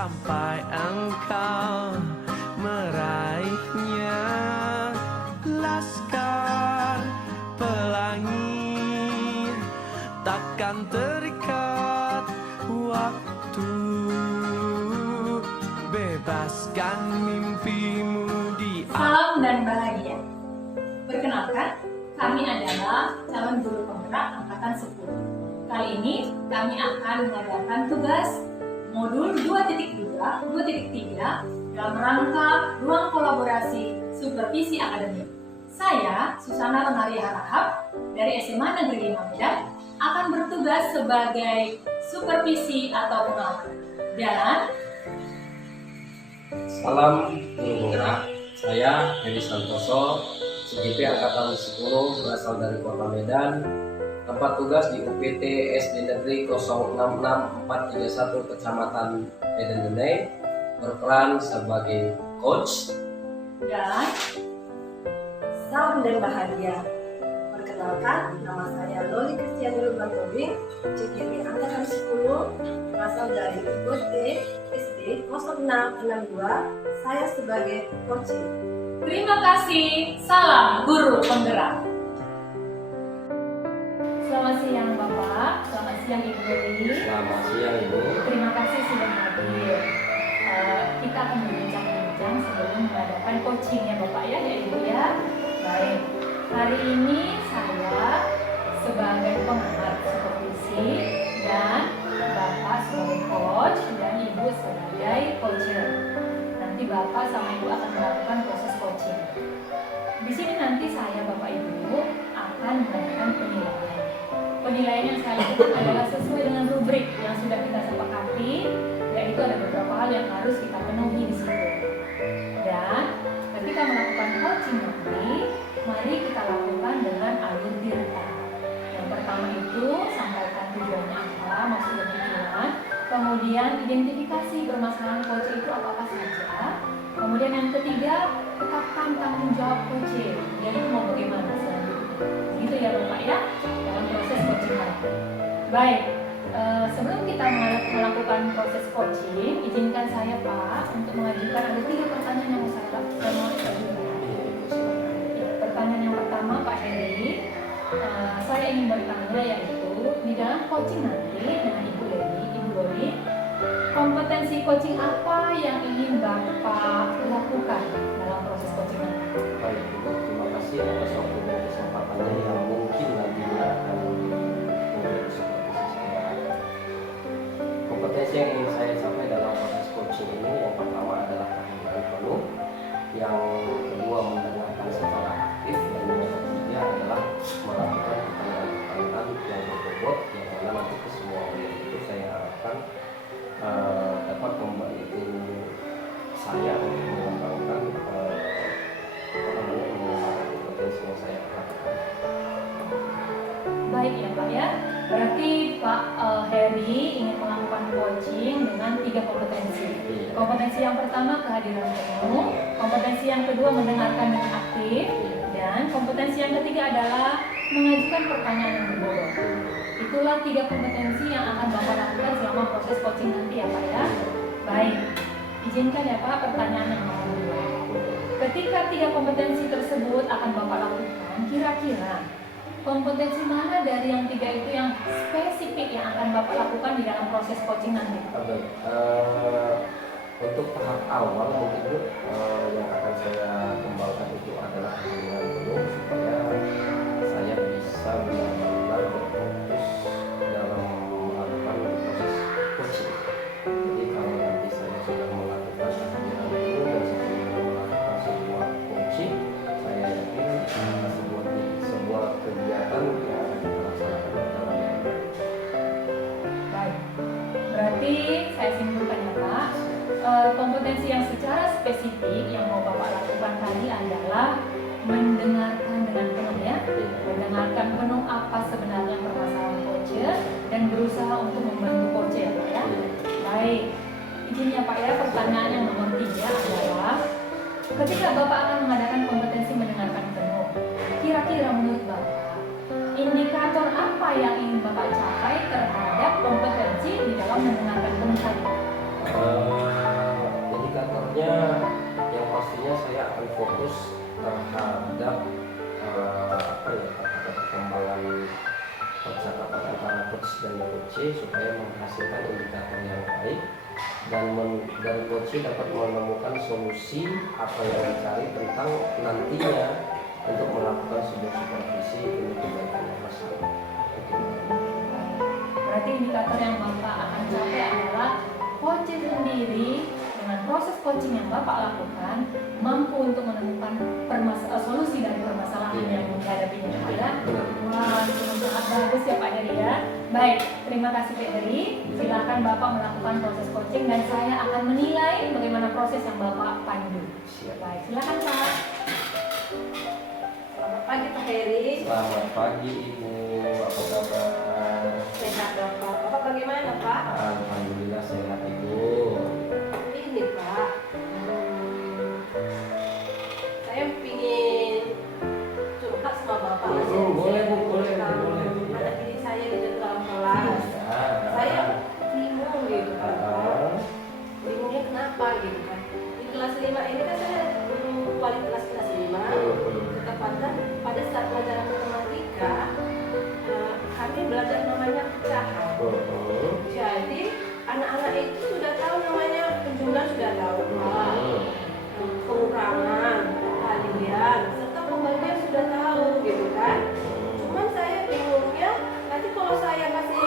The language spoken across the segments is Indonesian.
sampai engkau meraihnya. Laskar pelangi takkan terikat waktu, bebaskan mimpimu di Salam dan bahagia. Perkenalkan, kami adalah calon guru penggerak angkatan 10. Kali ini kami akan mengadakan tugas modul 2.2, 2.3 dalam rangka ruang kolaborasi supervisi akademik. Saya, Susana Ronaria Harahap dari SMA Negeri 5 Medan, akan bertugas sebagai supervisi atau pengawas. Dan salam guru penggerak, saya Hedi Santoso, CGP Angkatan 10, berasal dari Kota Medan, tempat tugas di UPT SD Negeri 066431 Kecamatan Medan Denai, berperan sebagai coach. dan Salam dan bahagia. Perkenalkan, nama saya Loli Kristiani Lubang Tobing, CGP Angkatan 10, berasal dari UPT SD 0662. Saya sebagai coaching. terima kasih. Salam guru penggerak. Selamat siang Bapak, selamat siang Ibu Lili. Selamat siang Ibu. Terima kasih sudah hadir. Kita akan berbincang-bincang sebelum mengadakan coaching ya Bapak ya Ibu ya. Baik, hari ini saya sebagai pengamat supervisi dan Bapak sebagai coach dan Ibu sebagai coacher. Nanti Bapak sama Ibu akan melakukan proses coaching. Di sini nanti saya Bapak Ibu akan melakukan penilaian. Penilaian yang saya lakukan adalah sesuai dengan rubrik yang sudah kita sepakati, yaitu ada beberapa hal yang harus kita penuhi di situ. Dan ketika melakukan coaching nanti, mari kita lakukan dengan alur dirta. Yang pertama itu sampaikan tujuannya apa, maksud dan tujuan. Kemudian identifikasi permasalahan coach itu apa saja. Kemudian yang ketiga, tetapkan tanggung jawab coach. Jadi mau bagaimana selanjutnya. Gitu ya Bapak ya, dalam proses coaching nanti. Baik, sebelum kita melakukan proses coaching, izinkan saya Pak untuk mengajukan ada 3 pertanyaan yang mau saya ajukan. Pertanyaan yang pertama Pak Heri, saya ingin bertanya yaitu di dalam coaching nanti dengan Ibu Loli, kompetensi coaching apa yang ingin Bapak lakukan dalam proses coaching nanti? Baik Ibu, terima kasih atas waktu dan kesempatannya yang mungkin nantinya akan menjadi supervisi saya. Kompetensi yang ingin saya capai dalam proses coaching ini yang pertama adalah kehadiran penuh, yang kedua mendengarkan secara aktif, dan yang ketiga adalah melakukan pertanyaan-pertanyaan yang berbobot yang mana nanti ke semua orang itu saya harapkan dapat membantu saya untuk mengembangkan kompetensi yang saya lakukan. Baik ya Pak ya, berarti Pak Heri ingin melakukan coaching dengan 3 kompetensi. Kompetensi yang pertama kehadiran penuh, kompetensi yang kedua mendengarkan dengan aktif, dan kompetensi yang ketiga adalah mengajukan pertanyaan yang berbobot. Itulah 3 kompetensi yang akan Bapak lakukan selama proses coaching nanti ya Pak ya. Baik, izinkan ya Pak pertanyaan yang kedua. Ketika 3 kompetensi tersebut akan Bapak lakukan, kira-kira kompetensi mana dari yang 3 itu yang spesifik yang akan Bapak lakukan di dalam proses coaching nanti? Baik, untuk tahap awal mungkin Bu, yang akan saya kembangkan itu adalah kehadiran penuh supaya saya bisa benar-benar berfokus dalam melakukan proses coaching. Jadi kalau nanti saya sudah melakukan kehadiran penuh dan sebelum melakukan sebuah coaching, saya yakin sebuah kegiatan yang akan kita laksanakan dalam yang baik. Baik, berarti saya simpulkan ya Pak, kompetensi yang secara spesifik yang mau Bapak lakukan tadi adalah mendengarkan dengan penuh ya, mendengarkan penuh apa sebenarnya permasalahan coach dan berusaha untuk membantu coach ya Pak ya. Baik, izinnya Pak ya, pertanyaan yang nomor 3 adalah ketika Bapak akan mengadakan kompetensi mendengarkan penuh, kira-kira menurut Bapak indikator apa yang ingin Bapak capai terhadap kompetensi di dalam mendengarkan penuh tadi? menghasilkan indikator yang baik dan coaching dapat menemukan solusi apa yang dicari tentang nantinya untuk melakukan sebuah supervisi demi kebaikan yang bersama. Berarti indikator yang Bapak akan capai adalah coach sendiri dengan proses coaching yang Bapak lakukan mampu untuk menemukan solusi dari permasalahan yang menghadapinya ada. Wah, sangat bagus ya Pak Heri ya. Baik, terima kasih Pak Heri. Silakan Bapak melakukan proses coaching dan saya akan menilai bagaimana proses yang Bapak pandu. Baik, silakan Pak. Selamat pagi Pak Heri. Selamat pagi Ibu, apa kabar? Sehat Bapak. Bapak bagaimana Pak? Alhamdulillah sehat Ibu. Ini Pak, saya pingin curhat sama Bapak. Boleh Bu, boleh. Anak didik saya di dalam kelas. Saya bingung gitu kan Pak. Bingungnya kenapa gitu kan. Di kelas 5 ini kan saya wali kelas 5. Ketepatan pada saat pelajaran matematika kami belajar namanya pecahan. Jadi anak-anak itu sudah tahu namanya penjumlahan, sudah tahu pengurangan, kalian serta pembagian sudah tahu gitu kan. Cuman saya bingungnya nanti kalau saya kasih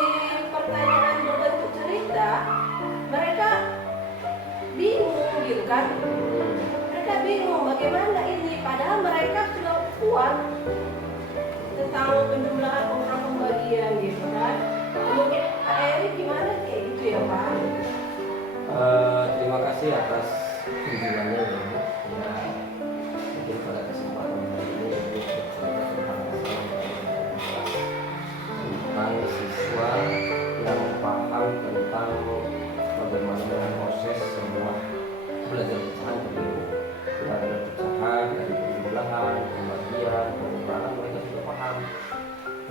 pertanyaan berbentuk cerita, mereka bingung gitu kan. Mereka bingung bagaimana ini, padahal mereka sudah kuat tentang penjumlahan, pengurangan, pembagian gitu kan. Mungkin Pak Eri gimana kayak gitu ya Pak? Terima kasih atas kunjungannya ya Bu. Ya, mungkin pada kesempatan hari ini Ibu bercerita tentang masalah tentang siswa yang paham tentang bagaimana proses sebuah belajar pecahan begitu. Belajar pecahan dari penjumlahan, pembagian, pengurangan mereka sudah paham.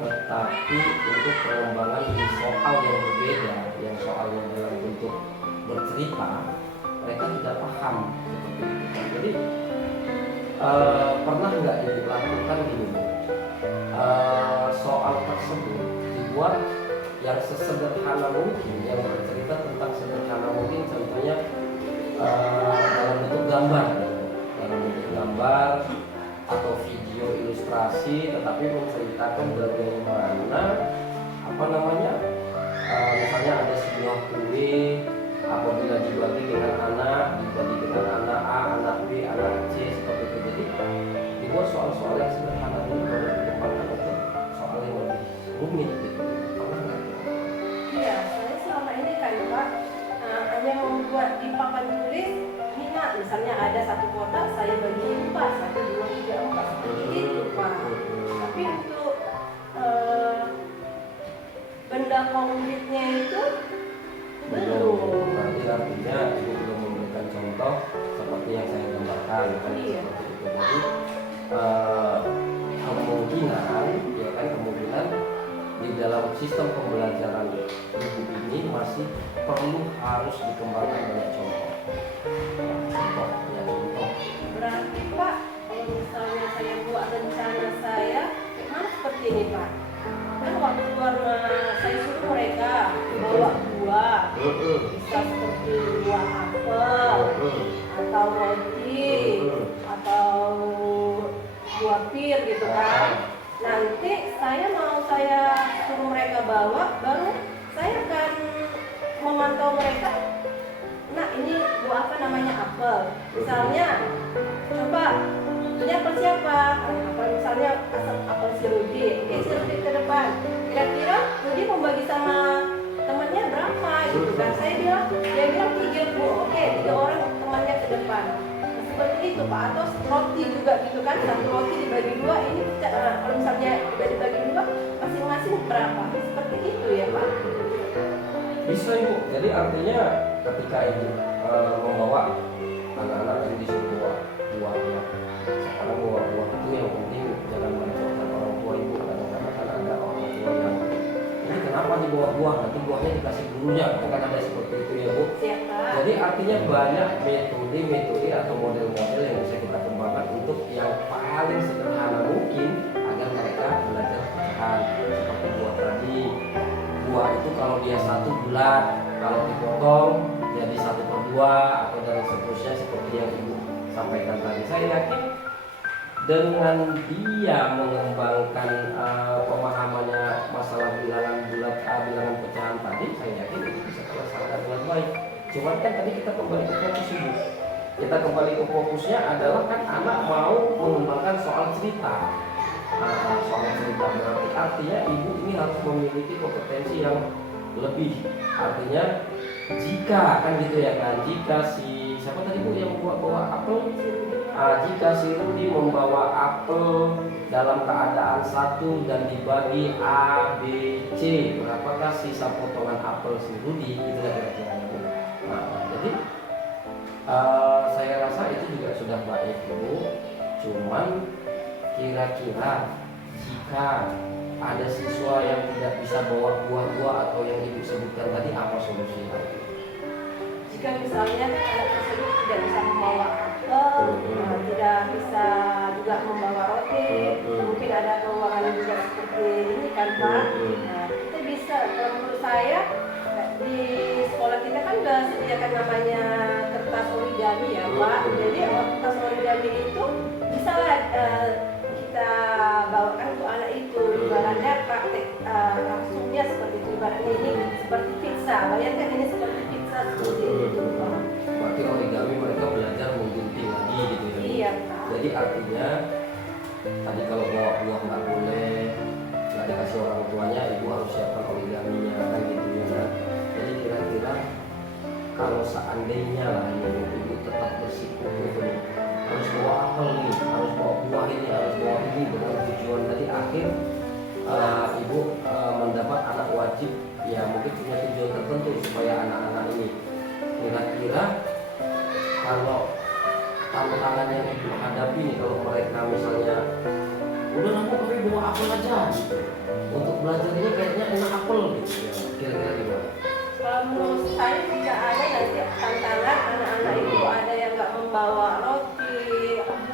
Tetapi untuk pengembangan di soal yang berbeda, yang soalnya dalam bentuk bercerita, mereka tidak paham. Jadi pernah nggak Ibu lakukan gini Bu? Soal tersebut dibuat yang sesederhana mungkin, yang bercerita tentang sederhana mungkin, contohnya dalam bentuk gambar, dalam bentuk gambar atau video ilustrasi, tetapi menceritakan bagaimana misalnya ada sebuah kue apabila dibagi dengan anak, dibagi dengan anak A, anak B, anak C, seperti itu. Jadi dibuat soal-soal yang sederhana ini baru dikembangkan untuk soal yang lebih rumit gitu. Pernah nggak? Iya, saya selama ini kan Pak hanya membuat di papan tulis minat, misalnya ada satu kotak saya bagi 4, 1, 2, 3, 4 seperti itu Pak. Tapi untuk benda konkretnya itu belum. Nanti artinya Ibu belum memberikan contoh seperti yang saya gambarkan kan, Iya. seperti itu. Jadi kemungkinan di dalam sistem pembelajaran Ibu ini masih perlu harus dikembangkan banyak contoh. Berarti Pak, kalau misalnya saya buat rencana saya, gimana seperti ini Pak? Kan waktu keluar saya suruh mereka bawa buah, bisa seperti buah apel, atau roti, atau buah pir gitu kan. Nanti saya suruh mereka bawa, baru saya akan memantau mereka. Nah ini buah apa namanya apel. Misalnya, coba ini apel siapa? Apel misalnya apel si Rudi. Oke, si Rudi ke depan. Kira-kira Rudi membagi sama temannya berapa gitu kan? Dia bilang 3 Bu. Oke, 3 orang temannya ke depan. Nah, seperti itu Pak. Atau roti juga gitu kan? Satu roti dibagi 2. Ini kalau misalnya udah dibagi 2, masing-masing berapa? Seperti itu ya Pak. Bisa Ibu. Jadi artinya ketika Ibu membawa anak-anak yang disuruh buahnya, sekarang buah itu yang penting jangan melecehkan orang tua Ibu. Kadang-kadang kan ada orang tua yang ini kenapa dibawa buah, nanti buahnya dikasih gurunya, kan ada seperti itu ya Bu. Siap Pak. Jadi artinya banyak metode atau model-model yang bisa kita kembangkan untuk yang paling sederhana mungkin agar mereka belajar pecahan seperti buah tadi. buah itu kalau dia satu bulat, kalau dipotong jadi 1/2 atau dan seterusnya seperti yang ibu sampaikan tadi. Saya yakin dengan dia mengembangkan pemahamannya masalah bilangan bulat, bilangan pecahan tadi, saya yakin itu bisa terlaksana dengan baik. Cuman kan tadi kita kembali ke fokus ibu. Kita kembali ke fokusnya adalah kan anak mau mengembangkan soal cerita. Soal cerita berarti artinya ibu ini harus memiliki kompetensi yang lebih. Artinya jika kan gitu ya kan, jika si siapa tadi bu yang bawa apel, jika si Rudi membawa apel dalam keadaan satu dan dibagi A, B, C, berapakah sisa potongan apel si Rudi? Gitu ya kira-kira. Jadi saya rasa itu juga sudah baik ibu. Cuman kira-kira jika ada siswa yang tidak bisa bawa buah-buah atau yang ibu sebutkan tadi, apa solusinya? Jika misalnya anak tersebut tidak bisa membawa apel, tidak bisa juga membawa roti, mungkin ada keuangan juga seperti ini kan Pak. Nah, itu bisa, kalau menurut saya di sekolah kita kan sudah sediakan namanya kertas origami ya Pak. Jadi kertas origami itu bisa kita bawakan untuk anak itu, ibaratnya praktek langsungnya seperti itu, ibaratnya ini seperti pizza, bayangkan ini seperti pizza seperti itu Pak. Berarti origami mereka belajar menggunting lagi gitu ya. Iya Pak. Jadi artinya tadi kalau bawa buah nggak boleh, nggak dikasih orang tuanya, ibu harus siapkan origaminya kan gitu ya kan. Jadi kira-kira kalau seandainya lah ibu tetap bersikukuh harus bawa apel nih, harus bawa buah ini, harus bawa ini dengan tujuan tadi akhir ibu mendapat anak wajib ya, mungkin punya tujuan tertentu supaya anak-anak ini kira-kira kalau tantangan yang ibu hadapi nih, kalau mereka misalnya udah nambah tapi bawa apel aja gitu, untuk belajarnya kayaknya enak apel gitu ya, kira-kira gimana? Kalau menurut saya jika ada nanti tantangan anak-anak itu ada yang nggak membawa roti,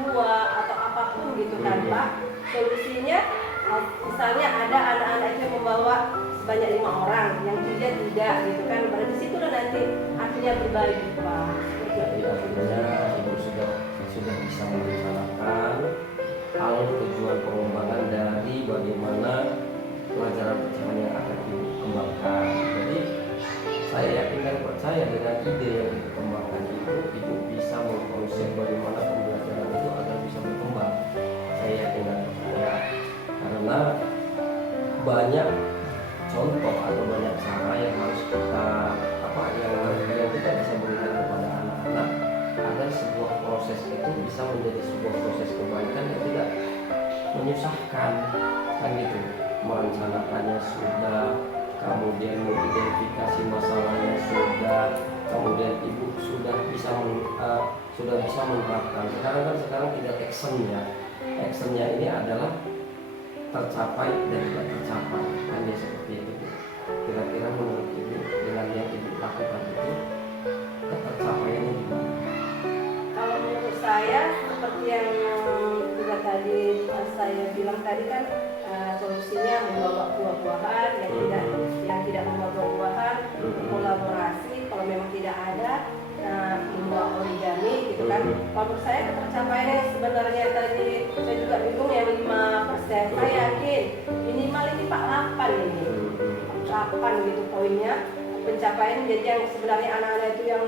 buah atau apapun gitu kan Pak, solusinya misalnya ada anak-anak itu yang membawa sebanyak 5 orang, yang 3 tidak gitu kan, berarti situ nanti akhirnya berbagi Pak. Jadi artinya ibu sudah bisa merencanakan hal tujuan pengembangan dari bagaimana pelajaran pecahan yang akan ibu kembangkan. Jadi saya yakin dan percaya dengan ide yang ibu kembangkan itu, ibu bisa mengkonsep bagaimana pembelajaran itu agar bisa berkembang. Saya yakin dan percaya karena banyak contoh atau banyak cara yang harus kita yang kita bisa berikan kepada anak-anak agar sebuah proses itu bisa menjadi sebuah proses kebaikan yang tidak menyusahkan kan gitu. Merencanakannya sudah, kemudian mengidentifikasi masalahnya sudah, kemudian ibu sudah bisa menerapkan. Sekarang tidak actionnya ini adalah tercapai dan tidak tercapai, hanya seperti itu. Kira-kira menurut ibu dengan yang ibu lakukan itu ketercapaiannya gimana? Kalau menurut saya seperti yang juga tadi saya bilang tadi kan, solusinya membawa buah-buahan, yang tidak membawa buah-buahan kolaborasi, kalau memang tidak ada membawa origami gitu kan. Kalau menurut saya ketercapaiannya sebenarnya tadi saya juga bingung ya 5%, saya yakin minimal ini Pak 8 ini 8 gitu poinnya pencapaian. Jadi yang sebenarnya anak-anak itu yang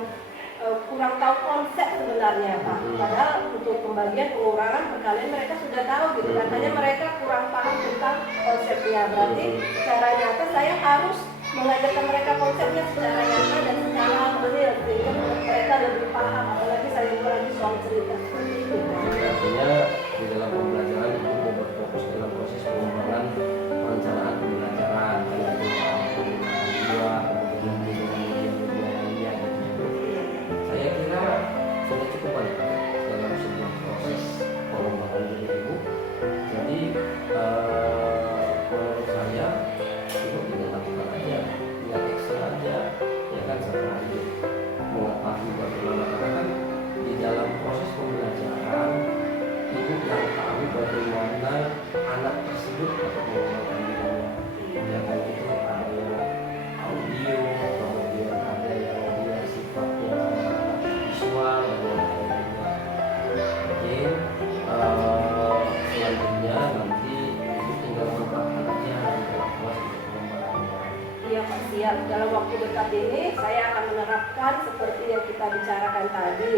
kurang tahu konsep sebenarnya Pak, padahal untuk pembagian pengurangan perkalian mereka sudah tahu gitu, katanya mereka kurang paham tentang konsepnya. Berarti secara nyata saya harus mengajarkan mereka konsepnya secara nyata dan secara real sehingga mereka lebih paham, apalagi saya lagi soal cerita seperti itu. Artinya di dalam pembelajaran ibu mau berfokus dalam proses pengembangan perencanaan pembelajaran, saya kira sudah cukup banyak dalam sebuah proses pengembangan diri ibu. Jadi menurut saya ibu tidak lakukan aja, lihat action aja, ya kan, setelah ibu mengetahui bagaimana ini saya akan menerapkan seperti yang kita bicarakan tadi.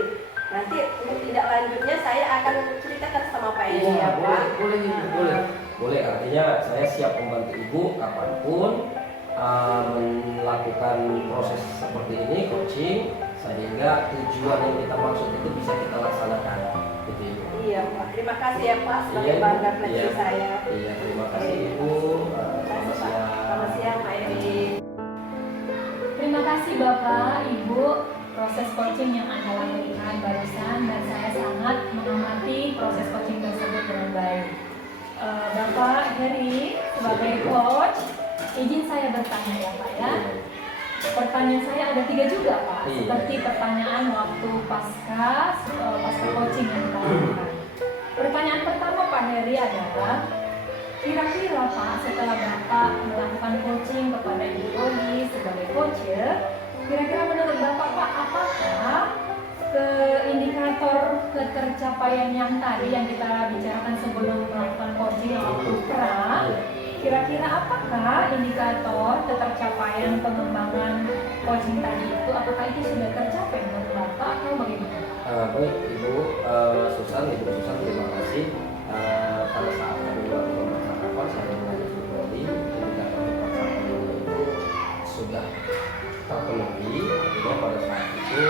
Nanti untuk tidak lanjutnya saya akan ceritakan sama Pak Edi ya Pak. Boleh. Artinya saya siap membantu Ibu kapanpun melakukan proses seperti ini, coaching, sehingga tujuan yang kita maksud itu bisa kita laksanakan. Gitu, Ibu. Iya Pak, terima kasih ya Pak sebagai Iya, bangga Ibu. fleksi Iya. saya. Iya, terima kasih Ibu. Selamat siang. Selamat siang Pak Edi. Terima kasih Bapak, Ibu, proses coaching yang Anda lakukan barusan dan saya sangat mengamati proses coaching tersebut dengan baik. Bapak Heri, sebagai coach, izin saya bertanya ya Pak ya. Pertanyaan saya ada 3 juga Pak, Iya. seperti pertanyaan waktu pasca coaching yang kita lakukan. Pertanyaan pertama Pak Heri adalah, kira-kira Pak setelah Bapak melakukan coaching kepada Ibu Roli sebagai coach, kira-kira menurut Bapak Pak, apakah ke indikator ketercapaian yang tadi yang kita bicarakan sebelum melakukan coaching waktu pra, kira-kira apakah indikator ketercapaian pengembangan coaching tadi itu, apakah itu sudah tercapai menurut Bapak atau bagaimana? Baik Ibu Susan, terima kasih. Pada saat kami melakukan percakapan, saya dengan Ibu Roli, indikator ketercapaian itu sudah terpenuhi. Artinya pada saat itu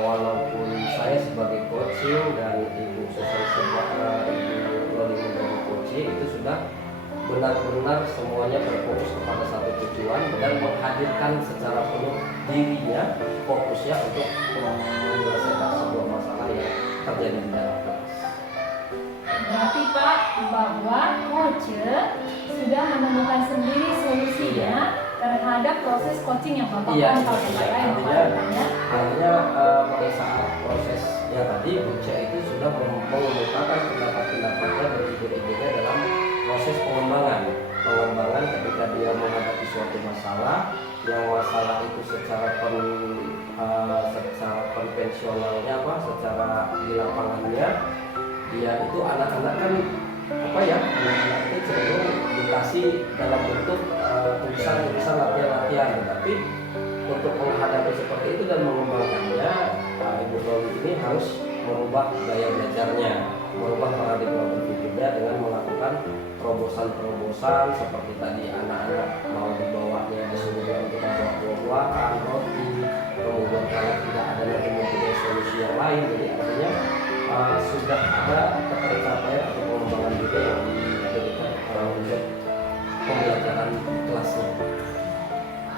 walaupun saya sebagai coaching dan Ibu Susan Ibu Roli menjadi coaching, itu sudah benar-benar semuanya berfokus kepada satu tujuan dan menghadirkan secara penuh dirinya, fokusnya untuk menyelesaikan sebuah masalah yang terjadi di dalam kelas. Berarti Pak, bahwa coach sudah menemukan sendiri solusinya terhadap proses coaching yang Bapak Iya, pantau ya Pak ya, yang Bapak lakukan. artinya pada saat prosesnya tadi, Buca itu sudah mengemukakan pendapat-pendapatnya dan ide-idenya dalam proses pengembangan ketika dia menghadapi suatu masalah yang masalah itu secara konvensionalnya secara di lapangannya dia itu anak-anak kan anak-anak itu cenderung dikasih dalam bentuk tulisan latihan, tetapi untuk menghadapi seperti itu dan mengembangkannya, Ibu Roli ini harus merubah gaya belajarnya, merubah paradigma berpikirnya dengan melakukan terobosan-terobosan seperti tadi anak-anak mau dibawanya disuruh untuk membawa buah-buahan, roti, kemudian kalau tidak ada lagi mempunyai solusi yang lain. Jadi artinya sudah ada ketercapaian atau pengembangan juga yang diberikan untuk pembelajaran kelasnya.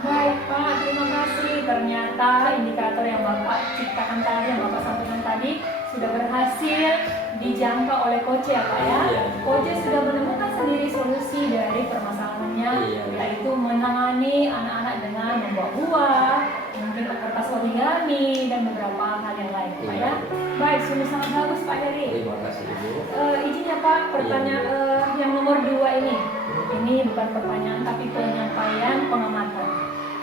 Baik Pak, terima kasih. Ternyata indikator yang Bapak ciptakan tadi, yang Bapak sampaikan tadi sudah berhasil dijangkau oleh coach ya Pak ya. Iya. Coach sudah menemukan sendiri solusi dari permasalahannya, Iya. yaitu menangani anak-anak dengan membawa buah, mungkin kertas origami dan beberapa hal yang lain Pak ya. Baik, sungguh sangat bagus Pak Heri. Terima kasih Ibu. Izin ya Pak, pertanyaan yang nomor 2 ini. Ini bukan pertanyaan tapi penyampaian pengamatan.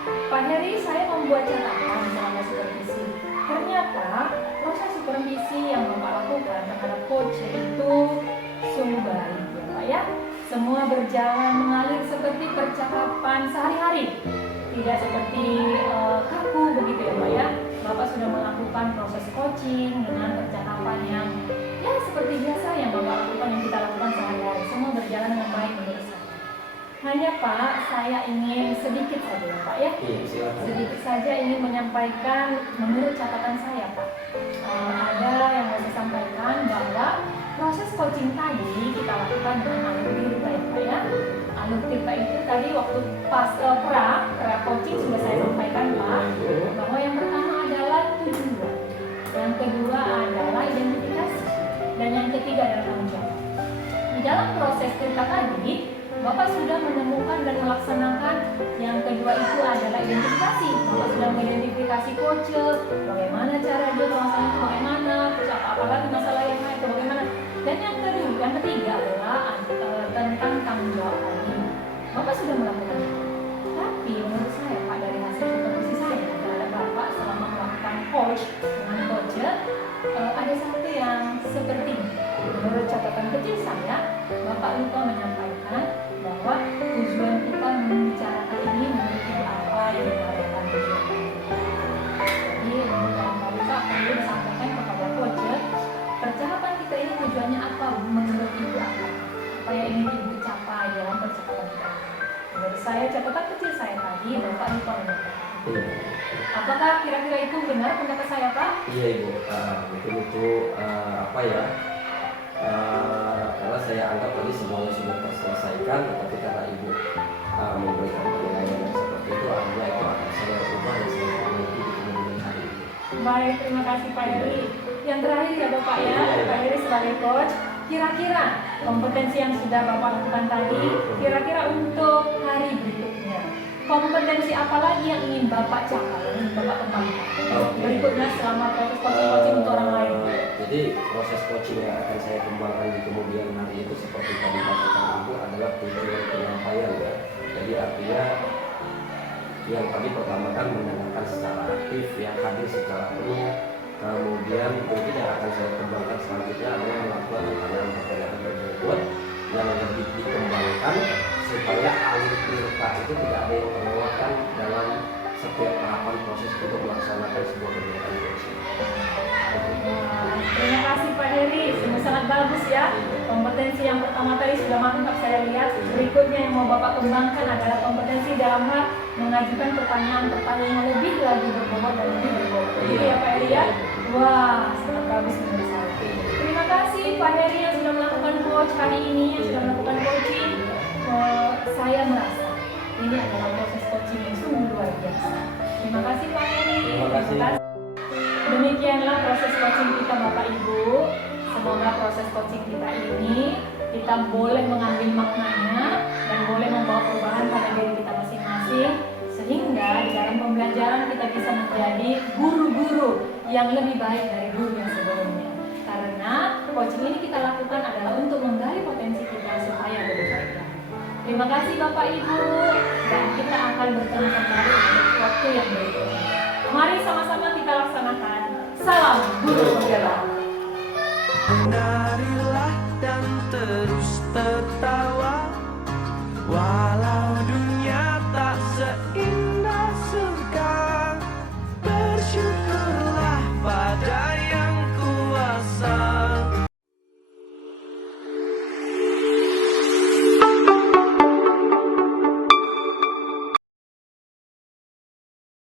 Pak Heri, saya membuat catatan selama supervisi. Ternyata proses supervisi yang Bapak lakukan terhadap coach itu sungguh baik ya Pak ya. Semua berjalan mengalir seperti percakapan sehari-hari, tidak seperti kaku begitu ya Pak ya. Bapak sudah melakukan proses coaching dengan percakapan yang ya seperti biasa yang Bapak lakukan, yang kita lakukan sehari-hari. Semua berjalan dengan baik menurut saya. Hanya Pak, saya ingin sedikit saja ya Pak ya. Iya, silakan. Sedikit saja ingin menyampaikan menurut catatan saya Pak. Ada yang mau saya sampaikan bahwa proses coaching tadi kita lakukan dengan alur tirta ya Pak ya. Alur tirta itu tadi waktu pas pra coaching sudah saya sampaikan Pak, bahwa yang pertama adalah tujuan, yang kedua adalah identifikasi, dan yang ketiga adalah tanggung jawab. Di dalam proses tirta tadi Bapak sudah menemukan dan melaksanakan yang kedua itu adalah identifikasi. Bapak sudah mengidentifikasi coach, bagaimana cara dia masalah itu bagaimana, terus apalagi masalah yang lain itu bagaimana. Dan yang ketiga adalah tentang tanggung jawab tadi. Bapak sudah melakukan itu. Tapi menurut saya Pak, dari hasil supervisi saya terhadap Bapak selama melakukan coach dengan coach, ada satu yang seperti ini. Menurut catatan kecil saya, Bapak lupa menyampaikan bahwa tujuan kita membicarakan ini memiliki apa yang diharapkan kira-kira itu benar pendapat saya, Pak? Iya Ibu, mungkin itu apa ya? Karena saya anggap tadi semuanya sudah terselesaikan, tetapi karena Ibu memberikan penilaian yang seperti itu, artinya itu akan saya ubah dan saya perbaiki di kemudian hari ini. Baik, terima kasih Pak Heri. Yang terakhir ya Bapak ya, Pak Heri sebagai coach, kira-kira kompetensi yang sudah Bapak lakukan tadi, kira-kira untuk hari berikutnya, kompetensi apa lagi yang ingin Bapak capai, yang ingin Bapak kembangkan berikutnya selama proses coaching untuk orang lain? Jadi proses coaching yang akan saya kembangkan di kemudian hari itu seperti tadi katakan Ibu adalah tujuan penyampaian ya. Jadi artinya yang tadi pertama kan mendengarkan secara aktif, yang hadir secara penuh. Kemudian mungkin yang akan saya kembangkan selanjutnya adalah melakukan pertanyaan berikut yang lebih dikembangkan supaya alur cerita itu tidak ada yang terlewatkan dalam setiap tahapan proses untuk melaksanakan sebuah kegiatan coaching. Terima kasih Pak Heri, sungguh sangat bagus ya. Kompetensi yang pertama tadi sudah mantap saya lihat. Berikutnya yang mau Bapak kembangkan adalah kompetensi dalam hal mengajukan pertanyaan-pertanyaan yang lebih lagi berbobot dan lebih berbobot. Jadi ya Pak Heri ya, wah sangat bagus menurut saya. Terima kasih Pak Heri yang sudah melakukan coach hari ini, yang sudah melakukan coaching. Saya merasa ini adalah proses coaching yang sungguh luar biasa. Terima kasih Pak Heri. Terima kasih. Demikianlah proses coaching kita Bapak Ibu. Semoga proses coaching kita ini kita boleh mengambil maknanya dan boleh membawa perubahan pada diri kita masing-masing, sehingga di dalam pembelajaran kita bisa menjadi guru-guru yang lebih baik dari guru yang sebelumnya. Karena coaching ini kita lakukan adalah untuk menggali potensi kita supaya lebih baik. Terima kasih Bapak Ibu, dan kita akan bertemu kembali untuk waktu yang berikutnya. Mari sama-sama kita laksanakan. Salam Guru Penggerak. Menarilah dan terus